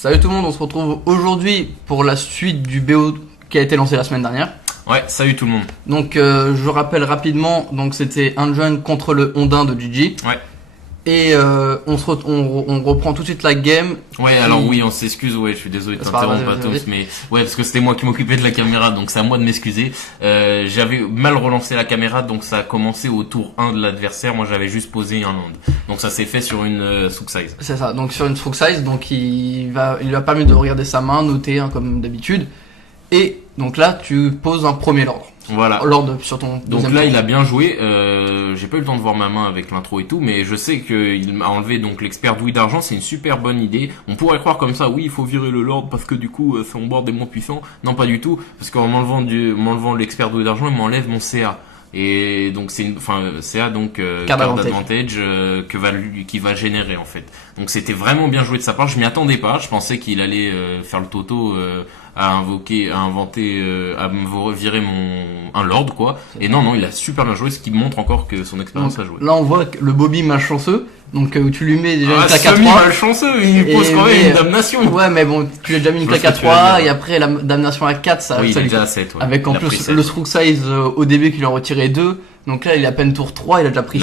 Salut tout le monde, on se retrouve aujourd'hui pour la suite du BO qui a été lancé la semaine dernière. Ouais, salut tout le monde. Donc je rappelle rapidement, donc c'était Anjuan contre le Ondin de Gigi. Ouais. Et on reprend tout de suite la game. Ouais, alors oui, on s'excuse, ouais, je suis désolé de t'interrompre pas tous, mais ouais, parce que c'était moi qui m'occupais de la caméra, donc c'est à moi de m'excuser. J'avais mal relancé la caméra, donc ça a commencé au tour 1 de l'adversaire, moi j'avais juste posé un land. Donc ça s'est fait sur une Sook Size. C'est ça, donc sur une Sook Size, donc il lui a permis de regarder sa main, noter comme d'habitude. Et donc là, tu poses un premier ordre. Voilà. L'ordre sur ton donc là, tour. il a bien joué. J'ai pas eu le temps de voir ma main avec l'intro et tout, mais je sais qu'il m'a enlevé donc l'expert douille d'argent. C'est une super bonne idée. On pourrait croire comme ça, oui, il faut virer le lord parce que du coup, son board est moins puissant. Non, pas du tout, parce qu'en m'enlevant l'expert douille d'argent, il m'enlève mon CA. Et donc CA donc card advantage qui va générer en fait. Donc c'était vraiment bien joué de sa part. Je m'y attendais pas. Je pensais qu'il allait faire le toto à me virer un lord quoi. Et non, il a super bien joué, ce qui montre encore que son expérience a joué. Là on voit que le Bobby malchanceux, donc où tu lui mets déjà une claque à 3. Malchanceux, il pose quand même une damnation. Ouais, mais bon, tu lui as déjà mis une claque à 3 et après la damnation à 4, ça oui, ça il est lui déjà fait. à 7, ouais. Avec en plus le Stroke Size au début qui lui a retiré 2. Donc là, il a à peine tour 3, il a déjà pris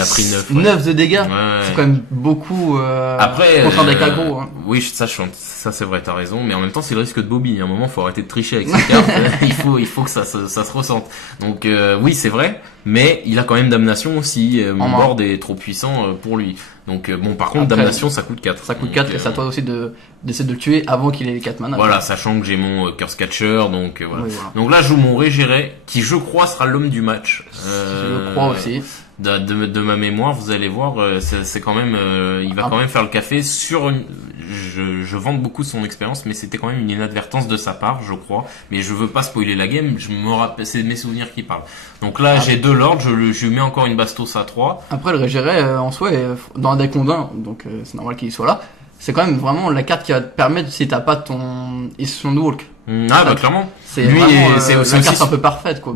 9 de dégâts. Ouais. C'est quand même beaucoup après contre un deck aggro. Hein. Oui, ça c'est vrai, t'as raison, mais en même temps, c'est le risque de Bobby. À un moment, faut arrêter de tricher avec ses cartes. il faut que ça se ressente. Donc oui, c'est vrai, mais il a quand même damnation si mon board est trop puissant pour lui. Donc bon, par contre, après, damnation, ça coûte 4. Ça coûte 4 et c'est à toi aussi d'essayer de le tuer avant qu'il ait les 4 mana. Voilà, sachant que j'ai mon Curse Catcher, donc voilà. Oui, voilà. Donc là, je joue mon Régéré, qui je crois sera l'homme du match. Je crois aussi. De ma mémoire, vous allez voir, c'est quand même, il va quand même faire le café sur je vante beaucoup son expérience, mais c'était quand même une inadvertance de sa part, je crois. Mais je veux pas spoiler la game, je me rappelle, c'est mes souvenirs qui parlent. Donc là, j'ai 2 lords, je mets encore une Bastos à 3. Après, le Régéré, en soi, est dans un deck ondin, donc c'est normal qu'il soit là. C'est quand même vraiment la carte qui va te permettre, si t'as pas ton Island Walk. Clairement. C'est la carte un peu parfaite, quoi.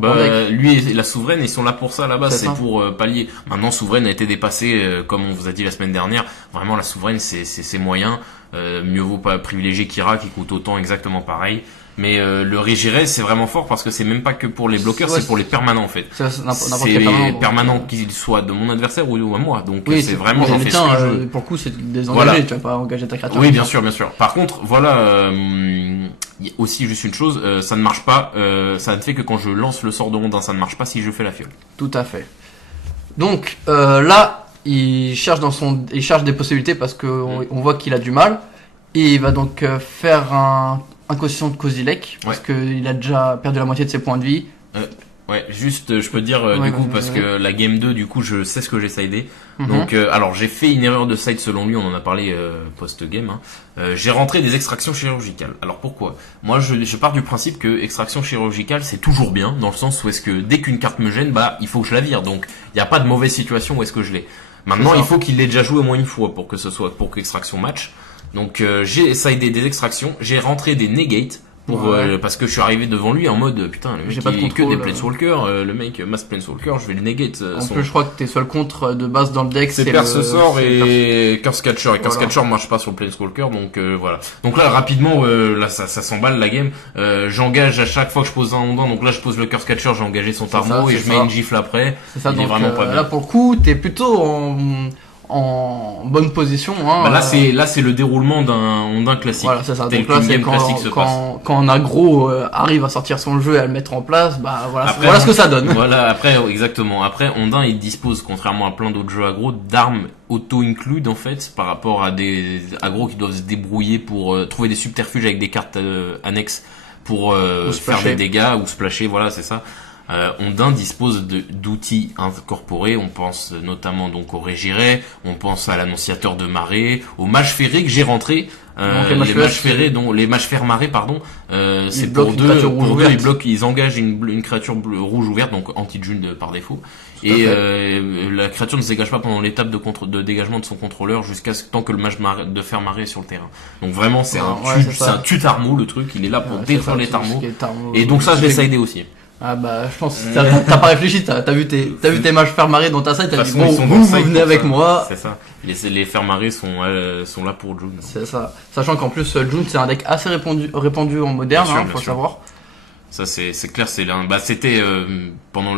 Lui et la souveraine, ils sont là pour ça, là-bas. C'est pour pallier. Maintenant, souveraine a été dépassée, comme on vous a dit la semaine dernière. Vraiment, la souveraine, c'est moyen. Mieux vaut pas privilégier Kira, qui coûte autant exactement pareil. Mais le Régiré, c'est vraiment fort parce que c'est même pas que pour les bloqueurs, c'est pour les permanents en fait. C'est permanent qu'ils soient de mon adversaire ou à moi. Donc oui, c'est vraiment j'en fais ce que je veux. Pour le coup, c'est désengagé, tu vas pas engager ta créature. Oui, bien sûr. Par contre, voilà, y a aussi juste une chose, ça ne marche pas. Ça ne fait que quand je lance le sort de Ondin, ça ne marche pas si je fais la fiole. Tout à fait. Donc là, il cherche des possibilités parce que on voit qu'il a du mal et il va donc faire un quotient de Kozilek parce qu'il a déjà perdu la moitié de ses points de vie. Ouais, juste, je peux dire parce que la game 2, du coup, je sais ce que j'ai sidé. Donc, alors, j'ai fait une erreur de side selon lui, on en a parlé post-game. J'ai rentré des extractions chirurgicales. Alors, pourquoi ? Moi, je pars du principe que extraction chirurgicale, c'est toujours bien, dans le sens où est-ce que dès qu'une carte me gêne, il faut que je la vire. Donc, il n'y a pas de mauvaise situation où est-ce que je l'ai. Maintenant, il faut qu'il l'ait déjà joué au moins une fois pour que extraction match. Donc j'ai sidé des extractions, j'ai rentré des negates parce que je suis arrivé devant lui en mode putain le mec j'ai pas de que des planeswalkers, le mec mass planeswalker, je vais le negate. En plus je crois que tes seuls contre de base dans le deck c'est Perce sort et Curse Catcher et Curse Catcher marche pas sur le planeswalker donc voilà. Donc là rapidement là ça s'emballe la game. J'engage à chaque fois que je pose un ondin, donc là je pose le Curse Catcher, j'ai engagé son Tarmo et je mets une gifle après. C'est ça, il donc, est vraiment pas bien. Là pour le coup t'es plutôt en bonne position. Là c'est le déroulement d'un ondin classique. Voilà, c'est ça. Donc là c'est quand un aggro arrive à sortir son jeu et à le mettre en place, voilà ce que ça donne. Voilà, après exactement. Après ondin il dispose, contrairement à plein d'autres jeux aggro, d'armes auto-include en fait par rapport à des aggros qui doivent se débrouiller pour trouver des subterfuges avec des cartes annexes pour faire des dégâts ou splasher, voilà, c'est ça. Ondin dispose d'outils incorporés, on pense notamment donc au Régiré, on pense à l'annonciateur de marée, au mage ferré que j'ai rentré, les mages fer marée pardon, c'est pour deux, ils engagent une créature rouge ouverte, donc anti-Jund par défaut, et la créature ne se dégage pas pendant l'étape de dégagement de son contrôleur jusqu'à tant que le mage de fer marée est sur le terrain. Donc vraiment c'est un tutarmo le truc, il est là pour détruire les tarmos, et donc ça je l'ai sidé aussi. Ah bah je pense que t'as pas réfléchi, t'as vu tes mages Fermaré dans ta salle, t'as dit bon, ils sont vous venez avec moi. C'est ça. Les Fermaré sont là pour June. C'est ça. Sachant qu'en plus June c'est un deck assez répandu en moderne, bien sûr, faut bien sûr. savoir. Ça c'est clair, c'était pendant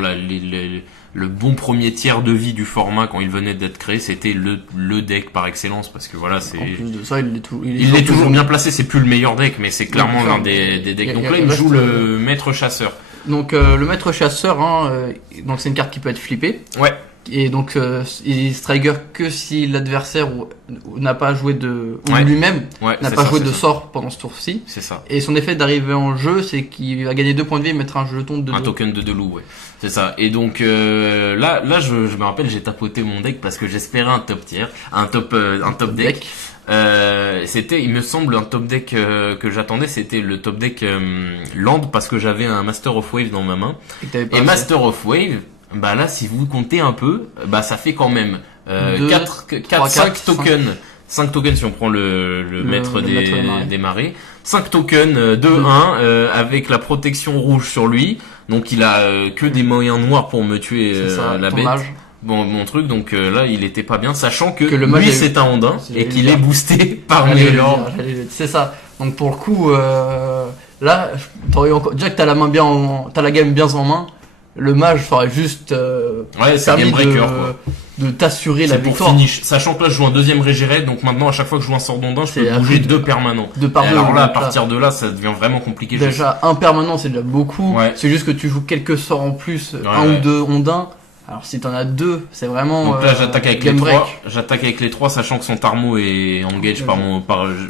le bon premier tiers de vie du format quand il venait d'être créé, c'était le deck par excellence parce que voilà, c'est En plus de ça, il est toujours bien placé, c'est plus le meilleur deck mais c'est clairement l'un des decks. Donc là, il joue le maître chasseur. Donc le maître chasseur donc c'est une carte qui peut être flippée. Ouais. Et donc il strike que si l'adversaire n'a pas joué ou Ouais. lui-même Ouais, n'a c'est pas ça, joué c'est de ça. sort pendant ce tour-ci. C'est ça. Et son effet d'arriver en jeu, c'est qu'il va gagner 2 points de vie et mettre un jeton de Un token de loup, ouais. C'est ça. Et donc là je me rappelle, j'ai tapoté mon deck parce que j'espérais un top tier, un top deck. C'était, il me semble, un top deck que j'attendais, c'était le top deck Land parce que j'avais un Master of Wave dans ma main. Et Master of Wave, bah là, si vous comptez un peu, bah ça fait quand même 5 tokens. 5 tokens si on prend le maître des marées. 5 tokens de 1 avec la protection rouge sur lui. Donc il a que des moyens noirs pour me tuer la bête. Mon truc, donc là il était pas bien, sachant que lui c'est un Ondin et qu'il est boosté par Méléor. C'est ça. Donc pour le coup, là, déjà que t'as la game bien en main. Le mage ferait juste c'est game breaker, de t'assurer la victoire. Pour finish. Sachant que là je joue un deuxième régéré, donc maintenant à chaque fois que je joue un sort d'ondin, je peux bouger 2 permanents. Alors là, à partir de là, ça devient vraiment compliqué. Déjà, un permanent c'est déjà beaucoup. Ouais. C'est juste que tu joues quelques sorts en plus, ou 2 ondins. Alors si t'en as 2, c'est vraiment. Donc là j'attaque avec les 3. J'attaque avec les 3, sachant que son Tarmo est engage par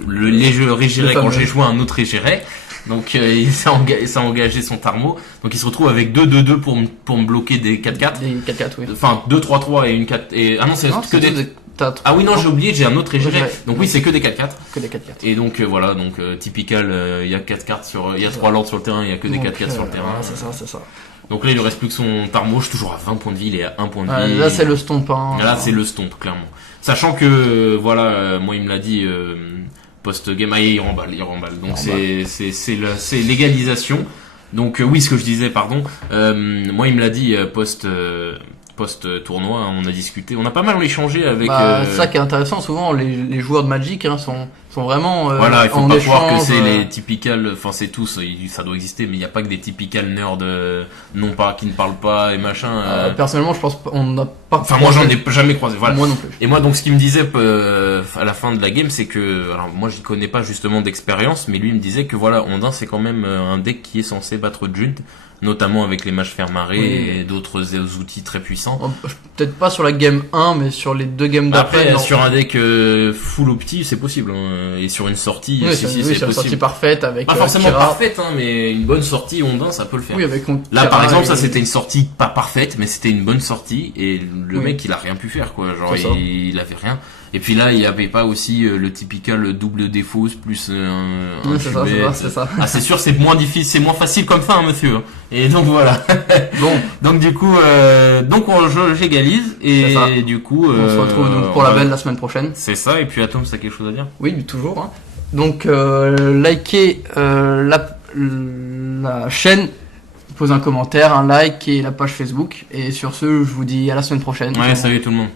les jeux régéré quand j'ai joué un autre régéré. Donc il s'est engagé son Tarmo. Donc il se retrouve avec 2-2-2 pour me bloquer des 4-4. Des 4-4, oui. Enfin 2-3-3 et une 4. Ah non, c'est que des. Ah oui, non, j'ai oublié, j'ai un autre régéré. Donc oui, c'est que des 4-4. Que des 4-4. Et donc voilà, donc typical, il y a 4 cartes il y a 3 lords sur le terrain, il y a que des 4-4 sur le terrain. C'est ça. Donc là, il ne reste plus que son Tarmo. Je suis toujours à 20 points de vie, il est à 1 point de vie. Là, c'est le stomp. Là, c'est le stomp, clairement. Sachant que, voilà, moi, il me l'a dit post-game. Il remballe. Donc c'est l'égalisation. Donc oui, ce que je disais, pardon. Moi, il me l'a dit post-tournoi, on a discuté. On a pas mal échangé avec... C'est ça qui est intéressant. Souvent, les joueurs de Magic sont vraiment voilà, il faut pas croire que c'est les typical, enfin c'est tous, ça doit exister, mais il n'y a pas que des typical nerds qui ne parlent pas et machin. Personnellement, je pense on n'a pas. Enfin moi j'en ai jamais croisé. Voilà. Moi non plus. Et moi donc ce qu'il me disait à la fin de la game, c'est que, alors moi j'y connais pas justement d'expérience, mais lui il me disait que voilà, Ondin c'est quand même un deck qui est censé battre Junt, notamment avec les mages Fermaré et d'autres outils très puissants. Peut-être pas sur la game 1, mais sur les 2 games d'après. Après, sur un deck full opti, c'est possible. Et sur une sortie, c'est possible. Une sortie parfaite avec. Pas forcément parfaite, mais une bonne sortie Ondin, ça peut le faire. Oui, avec là, par exemple, ça c'était une sortie pas parfaite, mais c'était une bonne sortie. Et le mec, il a rien pu faire, quoi. Genre, il avait rien. Et puis là, il y avait pas aussi le typical double défausse plus un c'est ça. Ah, c'est sûr, c'est moins difficile, c'est moins facile comme ça, hein, monsieur. Et donc voilà. Bon. Donc du coup, j'égalise et du coup, on se retrouve donc pour la belle la semaine prochaine. C'est ça. Et puis Atom, ça a quelque chose à dire? Oui, toujours. Hein. Donc likez la chaîne, posez un commentaire, un like et la page Facebook. Et sur ce, je vous dis à la semaine prochaine. Ouais, salut tout le monde.